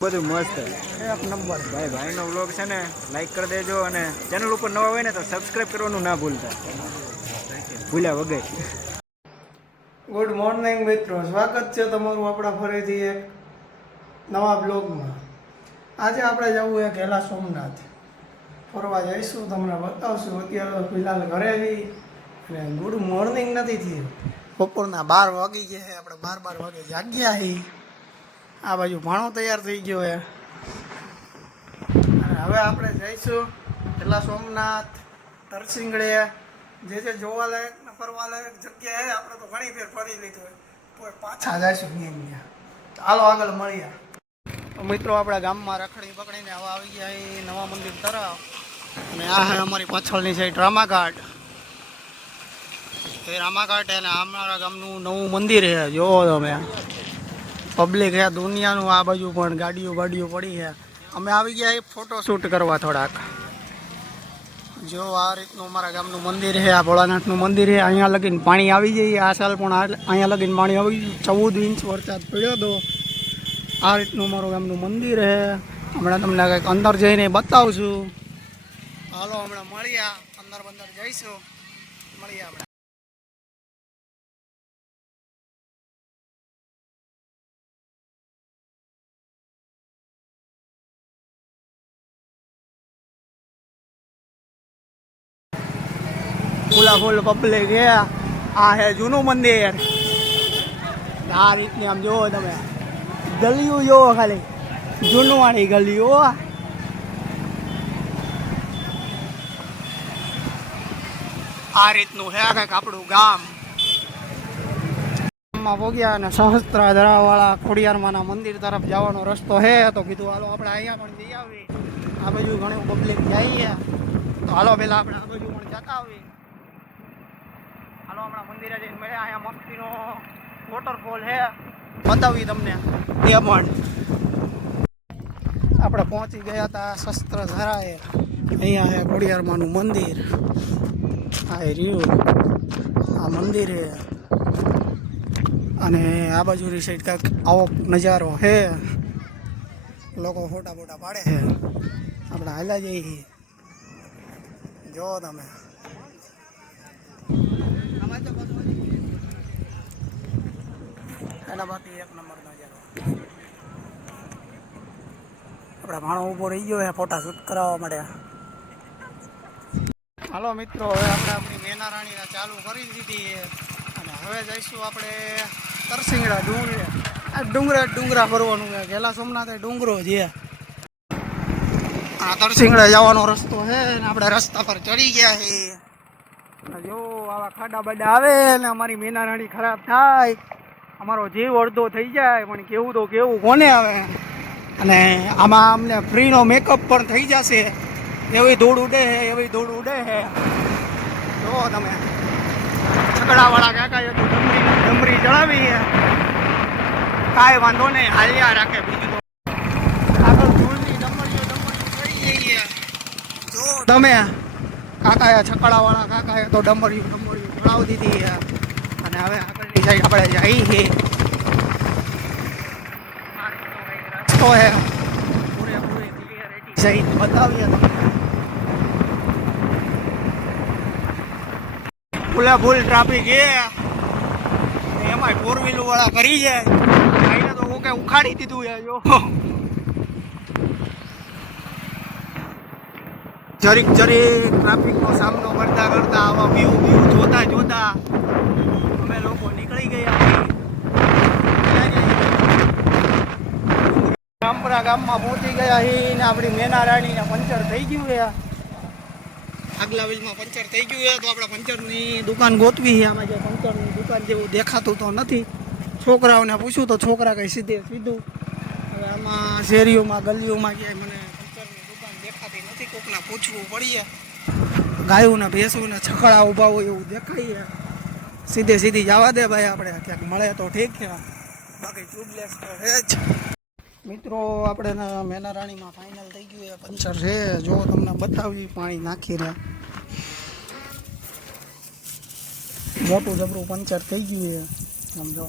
બધું મસ્ત એક નંબર ભાઈનો વ્લોગ છે ને લાઈક કરી દેજો અને ચેનલ ઉપર નવા હોય ને તો સબસ્ક્રાઇબ કરવાનું ના ભૂલતા ભૂલ્યા વગર. ગુડ મોર્નિંગ મિત્રો, સ્વાગત છે તમારું આપણા ફરીથી એક નવા બ્લોગમાં. આજે આપણે જવું એક હેલા સોમનાથ ફરવા જઈશું, તમને બતાવશું. અત્યારે તો ફિલહાલ ઘરે જઈ અને ગુડ મોર્નિંગ નથી થયું. બપોરના 12 વાગી ગયા છે, આપણે 12 વાગે જાગ્યા છીએ. આ બાજુ ભાણો તૈયાર થઈ ગયો છે અને હવે આપણે જઈશું હેલા સોમનાથ, તરસિંગડે, જે જોવાલાયક ને ફરવાલાયક જગ્યા છે. આપણે તો ઘણી ફેર ફરી લીધું હોય, તો પાછા જઈશું ત્યાં. ચાલો આગળ મળીએ. તો મિત્રો, આપણા ગામમાં રખડી પકડીને હવે આવી ગયા એ નવા મંદિર તરફ. અને આ છે અમારી પાછળની સાઈડ રામાઘાટ. એ રામાઘાટ અને અમારા ગામનું નવું મંદિર છે. જોવો તમે, પબ્લિક છે દુનિયાનું. આ બાજુ પણ ગાડીઓ પડી છે. અમે આવી ગયા એ ફોટો શૂટ કરવા થોડાક. જો આ રીતનું અમારા ગામનું મંદિર છે. આ ભોળાનાથનું મંદિર છે. અહીંયા લગીને પાણી આવી જાય. આ સાલ પણ અહીંયા લગીને પાણી આવી ગયું. 14 ઇંચ વરસાદ પડ્યો હતો. આ રીતનું અમારું ગામનું મંદિર છે. હમણાં તમને કંઈક અંદર જઈને બતાવશું. હાલો હમણાં મળીએ, અંદર જઈશું, મળીએ આપણે. ફૂલ પબ્લિક છે. આ છે જૂનું મંદિર. આ રીતની આમ જોવો તમે, ગલીઓ જોવો ખાલી, જૂનું વાળી ગલીઓ. આ રીતનું છે કંઈક આપણું ગામ. ગામમાં પોગ્યા અને સહસ્ત્રાધરાવાળા ખોડિયારમાંના મંદિર તરફ જવાનો રસ્તો છે. તો કીધું હાલો આપણે અહીંયા પણ જઈ આવી. આ બાજુ ઘણું પબ્લિક જાય, તો હાલો પેલા આપણે આ બાજુ પણ જતા આવીએ. હાલો હમણાં મંદિરે જઈને મળ્યા. અહીંયા મસ્તીનો વોટરફોલ છે, બતાવી તમને એ પણ. આપણે પહોંચી ગયા હતા શસ્ત્રધરાએ. અહીંયા છે ખોડિયારમાંનું મંદિર. આ રહ્યું આ મંદિર છે. અને આ બાજુની સાઈડ કાંઈક આવો નજારો છે. લોકો ફોટા પાડે છે. આપણે હાલ્યા જઈએ. જો તમે, એના બાકી એક નંબર નજારો. આપણા ભાણો ઊભો રહી ગયો છે ફોટા શૂટ કરાવવા માંડ્યા. હાલો મિત્રો, હવે આપણે આપણી મેનારાણીને ચાલુ કરી દીધી છે અને હવે જઈશું આપણે તરસિંગડા ડુંગરે. આ ડુંગરા ફરવાનું છે. હેલા સોમનાથ ડુંગરો છે. આ તરસિંગડા જવાનો રસ્તો છે અને આપણે રસ્તા પર ચડી ગયા છીએ. જો આવા ખાડા બાડા આવે ને અમારી મેનારાણી ખરાબ થાય, અમારો જીવ અડધો થઈ જાય. પણ કેવું તો કેવું કોને આવે. અને આમાં અમને ફ્રીનો મેકઅપ પણ થઈ જશે. એવી ધૂળ ઉડે છે. જો તમે, છકડાવાળા કાકાએ તો ડમરી ચડાવી છે. કાંઈ વાંધો નહીં, હાલ્યા રાખે. બીજું તો આગળ ધૂળની ડમરીઓ ચડી જઈએ. જો તમે, છકડાવાળા કાકાએ તો ડમરીઓ ચડાવી દીધી છે. અને હવે આગળની સાઈડ આપણે જઈએ છીએ. રસ્તો છે પૂરેપૂરી ક્લિયરિટી સહિત બતાવીએ તમને. ફૂલ ટ્રાફિક છે. એમાં 4 વ્હીલર વાળા કરી છે. આઈને તો ઓકે ઉખાડી દીધું છે. જો જરીક ટ્રાફિકનો સામનો કરતા આવા વ્યૂ જોતા અમે લોકો નીકળી ગયા. ગામમાં પહોંચી ગયા છીએ ને આપણી મેનારાણીને પંચર થઈ ગયું છે. આગલા વ્હીલમાં પંચર થઈ ગયું છે, તો આપણે પંચરની દુકાન ગોતવી છે. આમાં જે પંચરની દુકાન જેવું દેખાતું તો નથી. છોકરાઓને પૂછ્યું તો છોકરા કંઈ સીધું. હવે આમાં શેરીઓમાં ગલીઓમાં ક્યાંય મને પંચરની દુકાન દેખાતી નથી. કોકના પૂછવું પડીએ. ગાયોને ભેંસોને છકડા ઊભા હોય એવું દેખાય. સીધી જવા દે ભાઈ, આપણે ક્યાંક મળે તો ઠીક છે, બાકી ટ્યુબલેસ તો છે જ. મિત્રો, આપણે મેનારાણીમાં ફાઇનલ થઈ ગયું એ પંચર છે. જો તમને બતાવી, પાણી નાખીને મોટું જબરું પંચર થઈ ગયું છે. સમજો,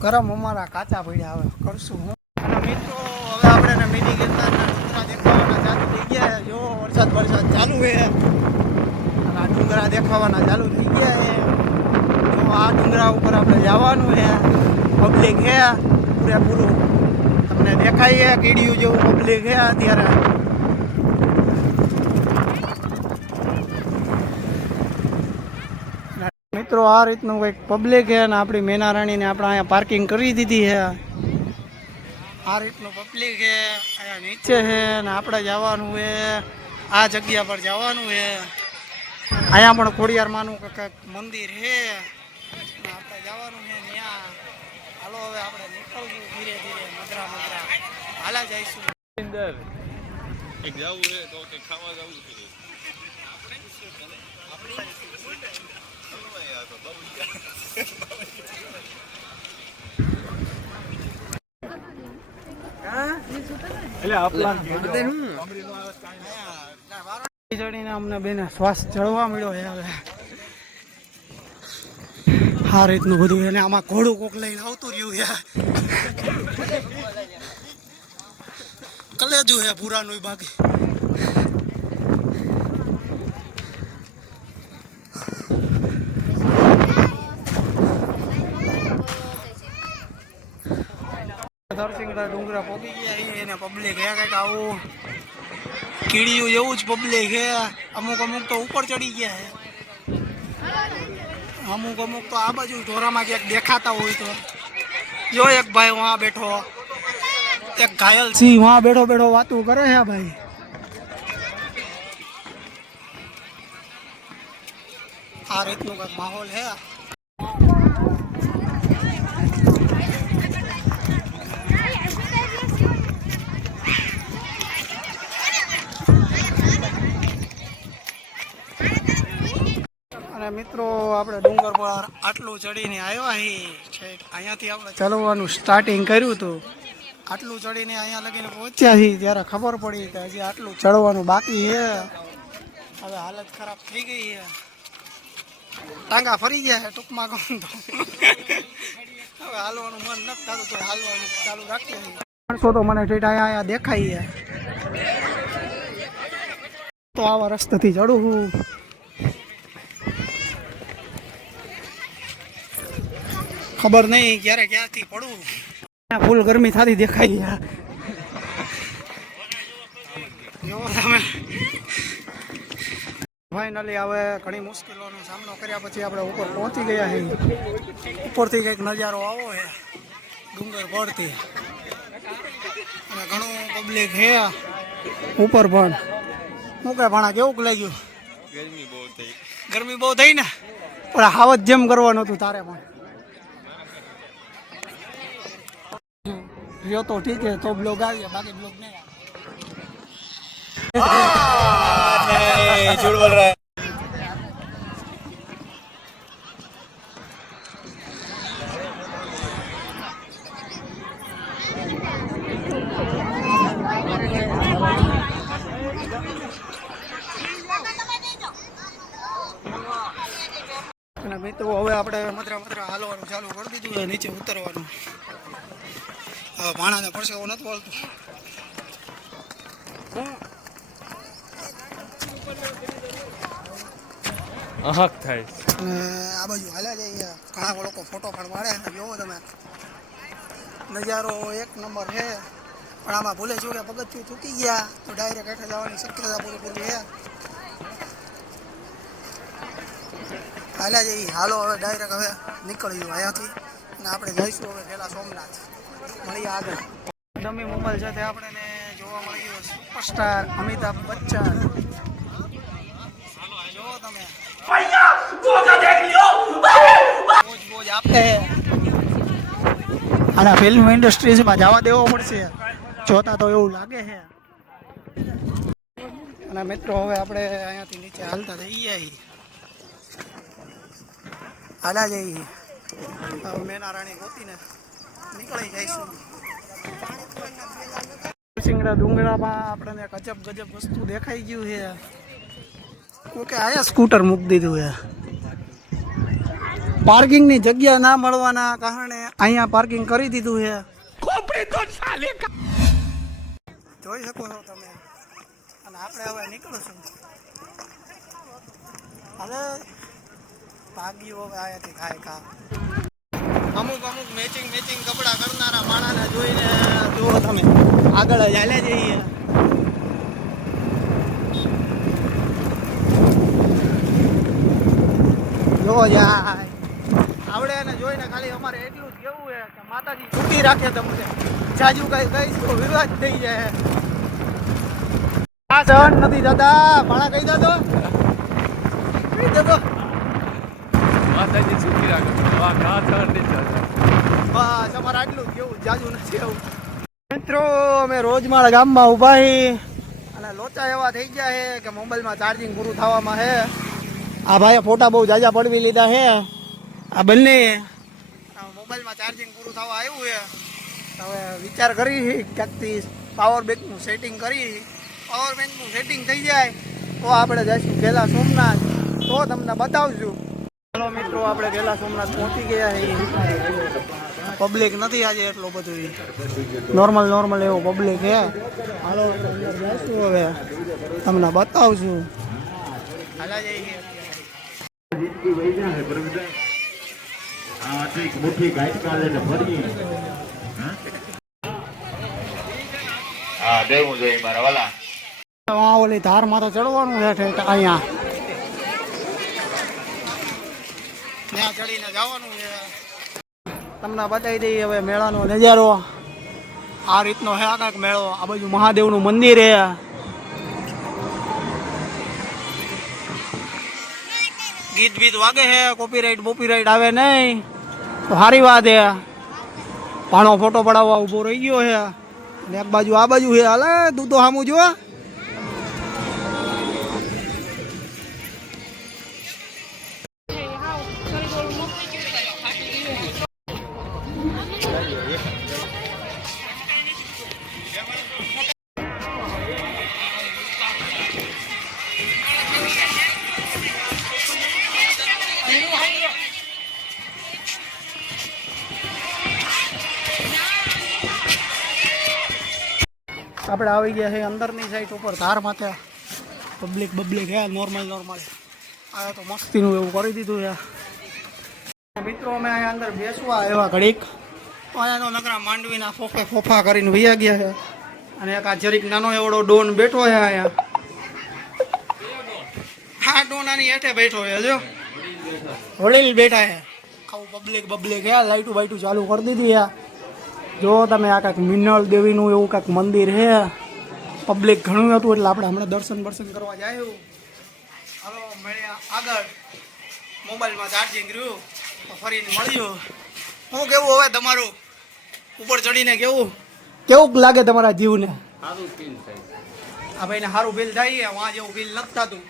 ગરમ અમારા કાચા પડ્યા. હવે કરશું હું. ચાલુ છે અને આ ડુંગરા દેખાવાના ચાલુ થઈ ગયા છે. તો આ ડુંગરા ઉપર આપણે જવાનું છે. પબ્લિક છે પૂરેપૂરું, તમને દેખાય છે કીડિયું જેવું પબ્લિક છે અત્યારે. મિત્રો આ રીતનું કંઈક પબ્લિક છે ને આપણી મેના રાણીને આપણે અહીંયા પાર્કિંગ કરી દીધી છે. આ રીતનું પબ્લિક છે અહીંયા નીચે છે ને આપણે જવાનું છે આ જગ્યા પર જવાનું છે. અહીંયા પણ ખોડિયારમાંનું કંઈક મંદિર છે ને આપણે જવાનું છે ત્યાં. હાલો હવે આપણે નીકળવું ધીરે ધીરે મધરા હાલા જઈશું. અંદર એક જવું છે તો કે ખાવા જવું છે. ચડીને અમને બેને શ્વાસ ચડવા મળ્યો છે હવે. આ રીતનું બધું એને આમાં ઘોડું કોક લઈને આવતું રહ્યું છે. કલેજું છે પૂરાનું બાકી. ધરસિંગડા ડુંગરા પોગી ગયા એને પબ્લિક હે કંઈક આવું કીડીયું જેવું જ પબ્લિક છે. અમુક તો ઉપર ચડી ગયા છે, અમુક તો આ બાજુ ઢોરામાં ક્યાંક દેખાતા હોય તો. જો એક ભાઈ વहाँ બેઠો, એક ઘાયલ સિંહ વहाँ બેઠો વાતું કરે છે ભાઈ. આ રીતનું કંઈક માહોલ છે. અને મિત્રો આપણે ડુંગર પર આટલું ચડીને આવ્યા છીએ. અહીંયાથી આપણે ચાલવાનું સ્ટાર્ટિંગ કર્યું હતું. આટલું ચડીને અહીંયા લગીને પહોંચ્યા છીએ ત્યારે ખબર પડી કે હજી આટલું ચડવાનું બાકી છે. હવે હાલત ખરાબ થઈ ગઈ છે, ટાંગા ફરી ગયા છે ટૂંકમાં કહું તો. હવે હાલવાનું મન નથી થતું તો હાલવાનું ચાલુ રાખીએ. માણસો તો મને ઠેઠ અહીંયા દેખાય છે. તો આવા રસ્તાથી ચડું છું. ખબર નહીં ક્યારે ક્યાંથી પડું. ફૂલ ગરમી થતી દેખાય. જો તમે ફાઇનલી હવે ઘણી મુશ્કેલીઓનો સામનો કર્યા પછી આપણે ઉપર પહોંચી ગયા છીએ. ઉપરથી કંઈક નજારો આવો છે ડુંગર પરથી અને ઘણું પબ્લિક છે ઉપર પણ. શું કે ભાણા કેવું લાગ્યું? ગરમી બહુ થઈ ને, પણ હાવત જેમ કરવાનું હતું તારે પણ. જો તો ઠીક છે તો બ્લોગ આવ્યા, બાકી બ્લોગ નહીં આવે. બોલ રહા અને મિત્રો હવે આપણે મધરા હાલવાનું ચાલુ કરી દીધું છે. નીચે ઉતરવાનું. હવે ભાણાને પરસેવો નથી વળતું. અહક થાય. અને આ બાજુ હાલ્યા જઈએ. ઘણા લોકો ફોટો પણ પાડે. જોવો તમે નજારો એક નંબર છે. પણ આમાં ભૂલે છું કે પગથિયું ચૂકી ગયા તો ડાયરેક્ટ હેઠળ જવાની શક્યતા પૂરેપૂરી છે. હાલ્યા જઈએ. હાલો હવે ડાયરેક્ટ હવે નીકળ્યું અહીંયાથી અને આપણે જઈશું હવે પહેલાં સોમનાથ. મળીએ આગળ. ડમી મોબાઈલ સાથે આપણે જોવા મળી ગયો સુપરસ્ટાર અમિતાભ બચ્ચન. જો તમે બોજ આપે. આના ફિલ્મ ઇન્ડસ્ટ્રીઝમાં જવા દેવો પડશે જોતા તો એવું લાગે છે. અને મિત્રો હવે આપણે અહીંયાથી નીચે હાલતા થઈ ગયા. હાલા જઈએ. મેના રાણી ગોતીને નીકળી જઈશું. સિંગડા ડુંગરામાં આપણને ગજબ વસ્તુ દેખાઈ ગયું છે. ઓકે આયા સ્કૂટર મૂકી દીધું છે. પાર્કિંગની જગ્યા ના મળવાના કારણે અહીંયા પાર્કિંગ કરી દીધું છે. જોઈ શકો છો તમે. અને આપણે હવે નીકળશું. અરે ભાગ્યો હવે આયાથી ખાય ખા. અમુક મેચિંગ કપડાં કરનારા માણાને જોઈને જુઓ તમે આગળ જ હાલ્યા જઈએ. જો જાય આવડે એને જોઈને ખાલી અમારે એટલું જ કેવું છે કે માતાજી છૂટી રાખે તમને. જાજુ કઈ કહીશ તો વિવાદ થઈ જાય. આ સહન નથી થતા. માણા કહી દેતો માતાજી સુખી રાખે વાહ ના થર નહીં ચાલતા. બસ અમારે આટલું જ કેવું જાજુ નથી આવું. મિત્રો અમે રોજમાળ ગામમાં ઊભા છીએ અને લોચા એવા થઈ ગયા છે કે મોબાઈલમાં ચાર્જિંગ પૂરું થવામાં છે. આ ભાઈએ ફોટા બહુ જાજા પડવી લીધા છે. આ બંને મોબાઈલમાં ચાર્જિંગ પૂરું થવા આવ્યું છે. હવે વિચાર કરી ક્યાંકથી પાવર બેંકનું સેટિંગ કરી. પાવર બેંકનું સેટિંગ થઈ જાય તો આપણે જઈશું ગેલા સોમનાથ, તો તમને બતાવશું. ચાલો મિત્રો આપણે ગેલા સોમનાથ પહોંચી ગયા છીએ. પબ્લિક નથી આજે એટલું બધું, નોર્મલ એવું પબ્લિક છે. હાલો અંદર જઈશું, હવે તમને બતાવશું. હાલા જઈએ. ઓલી ધારમાં તો ચડવાનું છે અહીંયા, ત્યાં ચડીને જવાનું છે. તમને બતાવી દઈએ હવે મેળાનો નજારો. આ રીતનો છે કાંઈક મેળો. આ બાજુ મહાદેવનું મંદિર છે. ગીત બીત વાગે છે, કોપીરાઇટ આવે નહીં તો સારી વાત છે. પાણો ફોટો પડાવવા ઊભો રહી ગયો છે અને એક બાજુ આ બાજુ છે. હાલે તું તો સામું જો. આપણે આવી ગયા છે અંદરની સાઈડ ઉપર. ધાર માથે પબ્લિક હે નોર્મલ. આ તો મસ્તીનું એવું કરી દીધું છે. મિત્રો અમે અહીંયા અંદર બેસવા આવ્યા ઘડીક. અહીંયા તો નકરા માંડવીના ફોફા કરીને વૈયા ગયા છે. અને એક આ જરીક નાનો એવડો ડોન બેઠો છે અહીંયા. હા ડોનાની હેઠે બેઠો છે. જો વડીલ બેઠા છે. આવું પબ્લિક હે. લાઈટું બાઈટું ચાલુ કરી દીધી છે. જો તમે આ કાંઈક મિનલ દેવીનું એવું કાંઈક મંદિર છે. પબ્લિક ઘણું હતું એટલે આપણે હમણાં દર્શન કરવા જાય. હાલો મળ્યા આગળ. મોબાઈલમાં ચાર્જિંગ રહ્યું તો ફરીને મળ્યું. શું કેવું હવે તમારું ઉપર ચડીને કેવું લાગે તમારા જીવને? આ ભાઈને સારું ફીલ થાય. વાં જેવું ફીલ નથી થતું.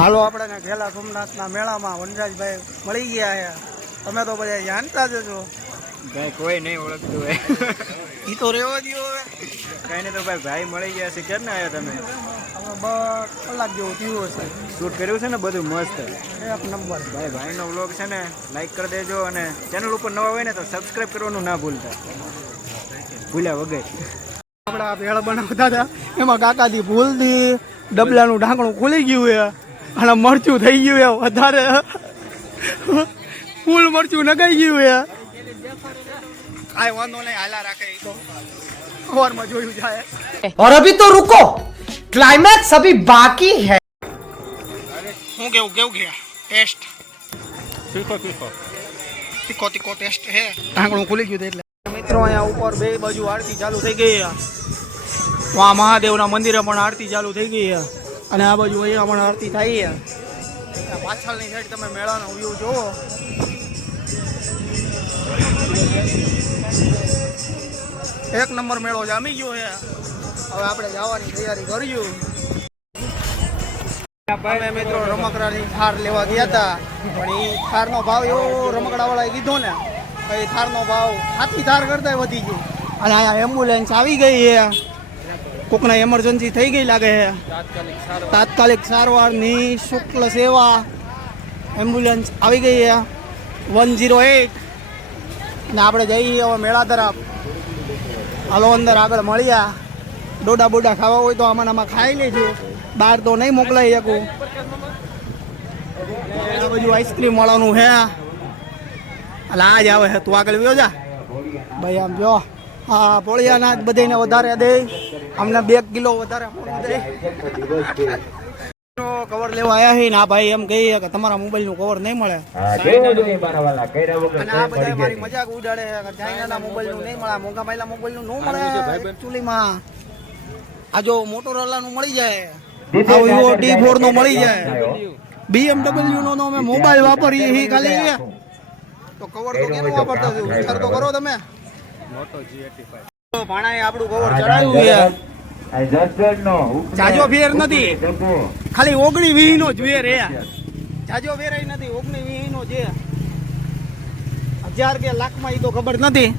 હાલો આપણે ગેલા સોમનાથના મેળામાં વનરાજભાઈ મળી ગયા છે. તમે તો બધા જાણતા જ છો. ભાઈ કોઈ નહીં ઓળખતું હોય. એ તો રહેવા દો હવે. કઈ નહીં તો ભાઈ મળી ગયા છે. ક્યારે આવ્યા તમે? હવે 2 કલાક જેવું થયું હશે. શૂટ કર્યું છે ને બધું મસ્ત. એક નંબર. ભાઈનો વ્લોગ છે ને લાઈક કરી દેજો અને ચેનલ ઉપર નવા હોય ને તો સબસ્ક્રાઈબ કરવાનું ના ભૂલતા. ભૂલ્યા વગર. આપણે આ ભેળ બનાવતા હતા એમાં કાકાથી ભૂલથી ડબલાનું ઢાંકણું ખુલી ગયું છે અને મરચું થઈ ગયું છે વધારે. ફૂલ મરચું નખાઈ ગયું છે. કાંઈ વાંધો નહીં, હાલા રાખે. તો સવારમાં જોયું જાય. और अभी तो रुको, क्लाइमैक्स अभी बाकी है. હું કેવું ગયા ટેસ્ટ તીખો ટેસ્ટ છે. ઢાંકણું ખુલી ગયું એટલે. મિત્રો અહીંયા ઉપર બે બાજુ આરતી ચાલુ થઈ ગઈ છે. આ મહાદેવના મંદિરે પણ આરતી ચાલુ થઈ ગઈ છે અને આ બાજુ અહીંયા પણ આરતી થાય છે. પાછળની સાઈડ તમે મેળાનો વ્યૂ જોવો. એક નંબર મેળો જામી ગયો છે. હવે આપણે જવાની તૈયારી કર્યું. અમે મિત્રો રમકડાની થાર લેવા ગયા હતા પણ એ થારનો ભાવ એવો રમકડાવાળાએ કીધો ને એ થારનો ભાવ હાથી થાર કરતા વધી ગયો. અને અહીંયા એમ્બ્યુલન્સ આવી ગઈ છે. કોકને એમરજન્સી થઈ ગઈ લાગે છે. તાત્કાલિક સારવારની શુલ્ક સેવા એમ્બ્યુલન્સ આવી ગઈ છે 108. અને આપણે જઈએ હવે મેળા તરફ. હાલો અંદર આગળ મળ્યા. ડોડા બોડા ખાવા હોય તો આમાં ખાઈ લેજો. બહાર તો નહીં મોકલાઈ શકું. બાજુ આઈસ્ક્રીમ વાળાનું હે એટલે આ જ આવે છે તું આગળ વ્યો જા ભાઈ આમ જો હા પોળિયાના બધાને વધારે દે અમને 2 કિલો વધારે દે કવર લેવા આવ્યા છે ને આ ભાઈ એમ કહીએ કે તમારા મોબાઈલનું કવર નહીં મળે અને આ બધા મારી મજાક ઉડાડે કે ચાઇનાના મોબાઈલનું નહીં મળે મોંઘા માયલા મોબાઈલનું ન મળે એકચ્યુઅલીમાં આ જો મોટોરોલાનું મળી જાય આ વિવો D4 નો મળી જાય BMW નો અમે મોબાઈલ વાપરીએ એ ખાલી તો કવર તો કેનું વાપરતા છે વિચાર તો કરો તમે તો ભાણાએ આપણું કવર ચડાવ્યું છે જાજો ફેર નથી ખાલી 19-20 નો જ ફેર હે જાજો ફેર નથી 19-20 નો છે 1000 કે લાખમાં ઈ તો ખબર નથી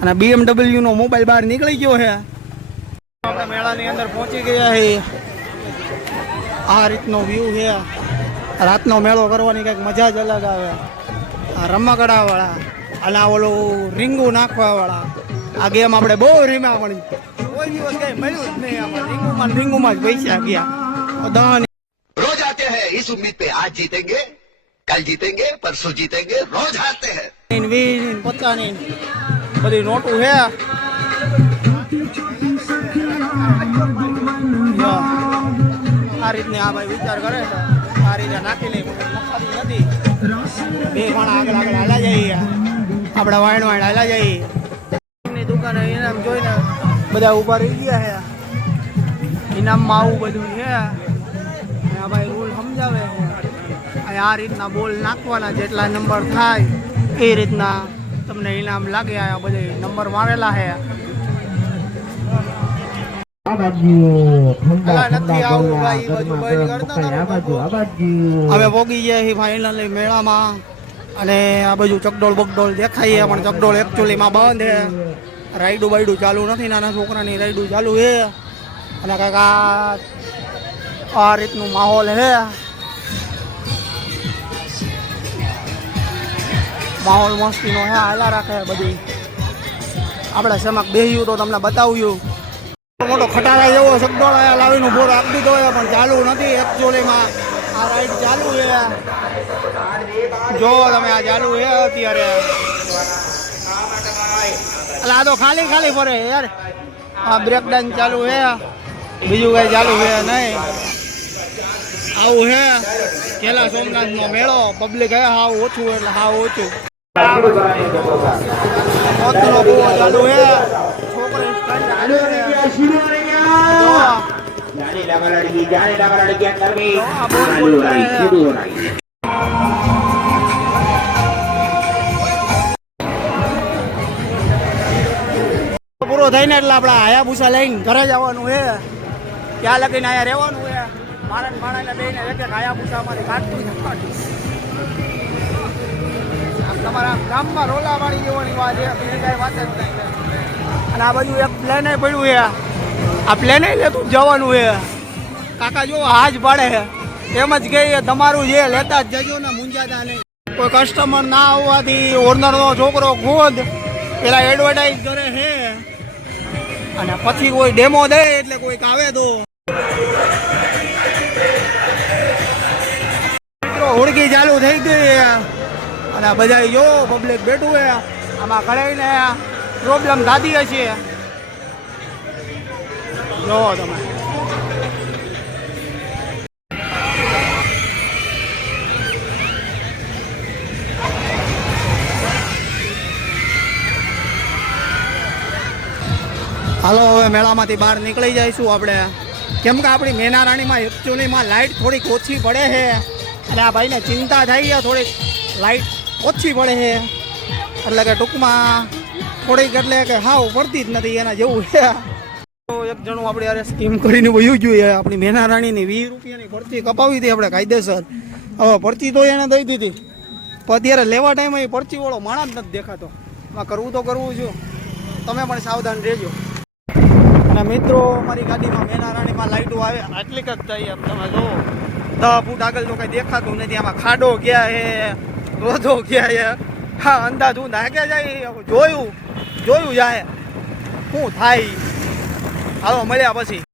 અને BMW નો મોબાઈલ બહાર નીકળી ગયો છે આપણે મેળાની અંદર પહોંચી ગયા છે આ રીતનો વ્યૂ છે રાતનો મેળો કરવાની કંઈક મજા જ અલગ આવે આ રમકડા વાળા અને આ ઓલું રીંગું નાખવા વાળા આ ગેમ આપણે બહુ રીમ્યા પણ કોઈ દિવસ કઈ મળ્યું જ નહીં આમાં રીંગુમાં જ પૈસા ગયા દહન रोज आते हैं इस उम्मीद पे आज जीतेंगे कल जीतेंगे परसों जीतेंगे रोज हारते हैं વીસ પચાની બધી નોટું છે આ રીતની આ ભાઈ વિચાર કરે છે આ રીતે નાખી લઈ મફતી નથી બે માણા આગળ આગળ હાલા જઈએ આપણે વાણ હાલા જઈએ એમની દુકાને ઇનામ જોઈને બધા ઊભા રહી ગયા છે ઇનામમાં આવું બધું છે આ ભાઈ રૂલ સમજાવે છે આ રીતના બોલ નાખવાના જેટલા નંબર થાય એ રીતના તમને ઇનામ લાગે આ બધે નંબર મારેલા છે હવે પોગી ગયા ફાઇનલી મેળામાં અને આ બાજુ ચકડોળ બગડોળ દેખાય પણ ચકડોળ એકચ્યુઅલીમાં બંધ છે રાઈડું બાઈડું ચાલુ નથી નાના છોકરાની રાઈડું ચાલુ છે અને કાંઈક આ રીતનું માહોલ છે માહોલ મસ્તીનો હે હાલા રાખે બધી આપણે શેમાં બેહ્યું તો તમને બતાવ્યું મોટો ખટારા જેવો ચકડોળ આયા લાવીને બોર આપી દીધો હોય પણ ચાલુ નથી એકચ્યુઅલીમાં આ રાઈડ ચાલુ છે જો તમે આ ચાલુ છે અત્યારે એટલે આ તો ખાલી ખાલી ફરે યાર આ બ્રેક ડાન્સ ચાલુ છે બીજું કઈ ચાલુ છે નહીં આવું છે કેલા સોમનાથનો મેળો પબ્લિક હે હાવ ઓછું એટલે હાવ ઓછું મોતનો બહુ ચાલુ છે છોકરી પૂરો થઈને એટલે આપણે હાયાબુસા લઈને ઘરે જવાનું છે ત્યાં લગીને અહીંયા રહેવાનું છે મારા માણાને બેને એક એક હાયાબુસામાંથી કાઢતું જવાનું આમ તમારા ગામમાં રોલાવાળી જેવાની વાત છે બીજી કાંઈ વાત જ નહીં અને આ બાજુ એક પ્લેને પડ્યું છે આ પ્લેને લેતું જવાનું છે કાકા જો હાજ પાડે છે એમ જ કહીએ તમારું જે લેતા જ જજો ને મુંજાતા નહીં કોઈ કસ્ટમર ના આવવાથી ઓનરનો છોકરો ખુદ પેલા એડવર્ટાઈઝ કરે છે અને પછી કોઈ ડેમો દે એટલે કોઈક આવે તો હોડકી ચાલુ થઈ ગઈ અને બધા જો પબ્લિક બેઠું છે આમાં ઘણાને પ્રોબ્લેમ થતી હશે જો તમે હાલો હવે મેળામાંથી બહાર નીકળી જઈશું આપણે કેમ કે આપણી મેનારાણીમાં એકચ્યુઅલીમાં લાઇટ થોડીક ઓછી પડે છે અને આ ભાઈને ચિંતા થઈ છે થોડીક લાઇટ ઓછી પડે છે એટલે કે ટૂંકમાં થોડીક એટલે કે હાવ પડતી જ નથી એના જેવું છે એક જણું આપણે યાર સ્કીમ કરીને વયું જોઈએ આપણી મેનારાણીની 20 રૂપિયાની પરચી કપાવી હતી આપણે કાયદેસર હવે પરચી તો એને દઈ દીધી પણ અત્યારે લેવા ટાઈમે એ પરચીવાળો માણસ જ નથી દેખાતો એમાં કરવું તો કરવું છું તમે પણ સાવધાન રહેજો અને મિત્રો મારી ગાડીમાં મેનારાણીમાં લાઇટો આવે આટલીક જ થાય એમ તમે જો 10 ફૂટ આગળ તો કંઈ દેખાતું નથી આમાં ખાડો ક્યાં છે રોધો ક્યાં છે હા અંદાજ હું નાખે જાય જોયું જાય શું થાય હાલો મળ્યા પછી